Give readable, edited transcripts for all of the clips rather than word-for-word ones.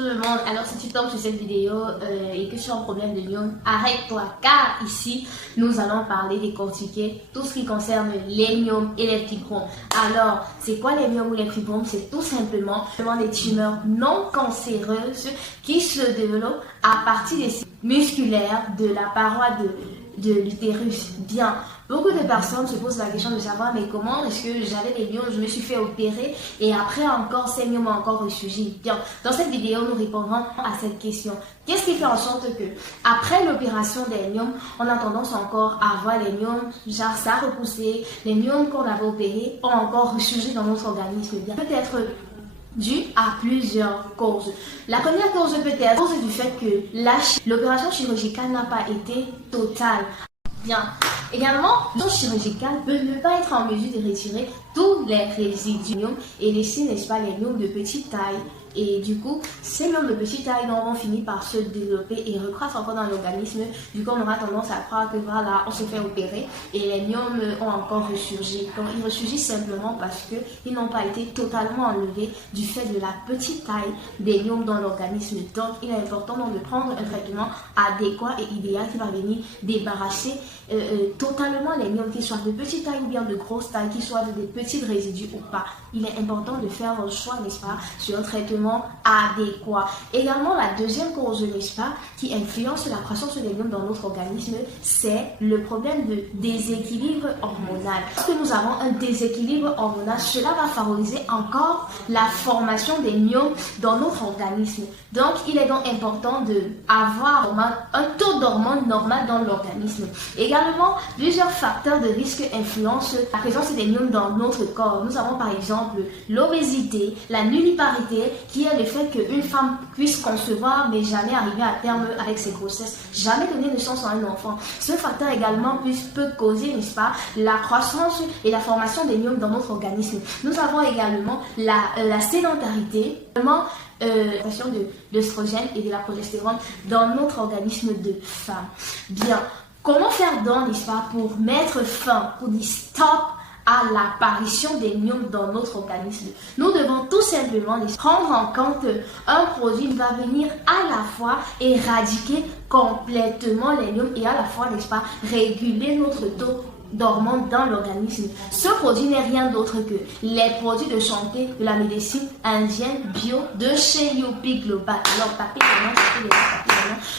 Tout le monde, alors si tu tombes sur cette vidéo et que tu as un problème de myome, arrête-toi car ici nous allons parler, décortiquer tout ce qui concerne les myomes et les fibromes. Alors, c'est quoi les myomes ou les fibromes? C'est tout simplement des tumeurs non cancéreuses qui se développent à partir des cellules musculaires de la paroi de l'utérus. Bien, beaucoup de personnes se posent la question de savoir mais comment est-ce que j'avais des myomes, je me suis fait opérer et après encore ces myomes ont encore ressurgi. Bien, dans cette vidéo nous répondrons à cette question. Qu'est-ce qui fait en sorte que après l'opération des myomes, on a tendance encore à avoir les myomes, genre ça a repoussé, les myomes qu'on avait opérés ont encore ressurgi dans notre organisme. Bien, peut-être dû à plusieurs causes. La première cause peut être cause du fait que l'opération chirurgicale n'a pas été totale. Bien. Également, l'opération chirurgicale peut ne pas être en mesure de retirer tous les résidus et laisser, n'est-ce pas, les myomes de petite taille. Et du coup, ces myomes de petite taille vont finir par se développer et recroître encore dans l'organisme. Du coup, on aura tendance à croire que voilà, on se fait opérer et les myomes ont encore ressurgi. Donc, ils ressurgissent simplement parce qu'ils n'ont pas été totalement enlevés du fait de la petite taille des myomes dans l'organisme. Donc, il est important donc, de prendre un traitement adéquat et idéal qui va venir débarrasser totalement les myomes, qu'ils soient de petite taille ou bien de grosse taille, qu'ils soient des petits résidus ou pas. Il est important de faire un choix, n'est-ce pas, sur un traitement adéquat. Également, la deuxième cause, n'est-ce pas, qui influence la croissance des myomes dans notre organisme, c'est le problème de déséquilibre hormonal. Lorsque nous avons un déséquilibre hormonal, cela va favoriser encore la formation des myomes dans notre organisme. Donc, il est donc important d'avoir un taux d'hormones normal dans l'organisme. Également, plusieurs facteurs de risque influencent la présence des myomes dans notre corps. Nous avons par exemple l'obésité, la nulliparité, qui est le fait qu'une femme puisse concevoir mais jamais arriver à terme avec ses grossesses, jamais donner naissance à un enfant. Ce facteur également peut causer, n'est-ce pas, la croissance et la formation des myomes dans notre organisme. Nous avons également la sédentarité, d'œstrogène et de la progestérone dans notre organisme de femme. Bien, comment faire donc, n'est-ce pas, pour mettre fin, pour dire stop à l'apparition des myomes dans notre organisme? Nous devons tout simplement prendre en compte un produit qui va venir à la fois éradiquer complètement les myomes et à la fois, n'est-ce pas, réguler notre taux d'hormones dans l'organisme. Ce produit n'est rien d'autre que les produits de santé de la médecine indienne bio de chez Youpi Global. Alors, tapez le nom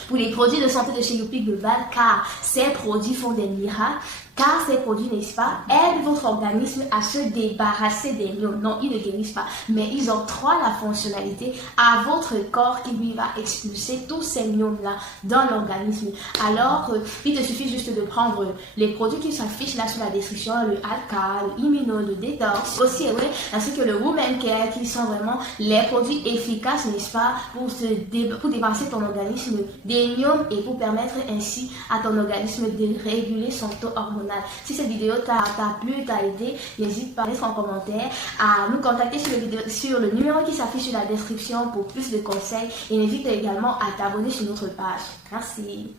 pour les produits de santé de chez Youpi Global, car ces produits font des miracles. Car ces produits, n'est-ce pas, aident votre organisme à se débarrasser des myomes. Non, ils ne guérissent pas, mais ils octroient la fonctionnalité à votre corps qui lui va expulser tous ces myomes-là dans l'organisme. Alors, il te suffit juste de prendre les produits qui s'affichent là sur la description, le Alka, le Immuno, le Detox, aussi, oui, ainsi que le Woman Care, qui sont vraiment les produits efficaces, n'est-ce pas, pour débarrasser ton organisme des myomes et pour permettre ainsi à ton organisme de réguler son taux hormonal. Si cette vidéo t'a plu, t'a aidé, n'hésite pas à laisser en commentaire, à nous contacter sur le numéro qui s'affiche sur la description pour plus de conseils et n'hésite également à t'abonner sur notre page. Merci.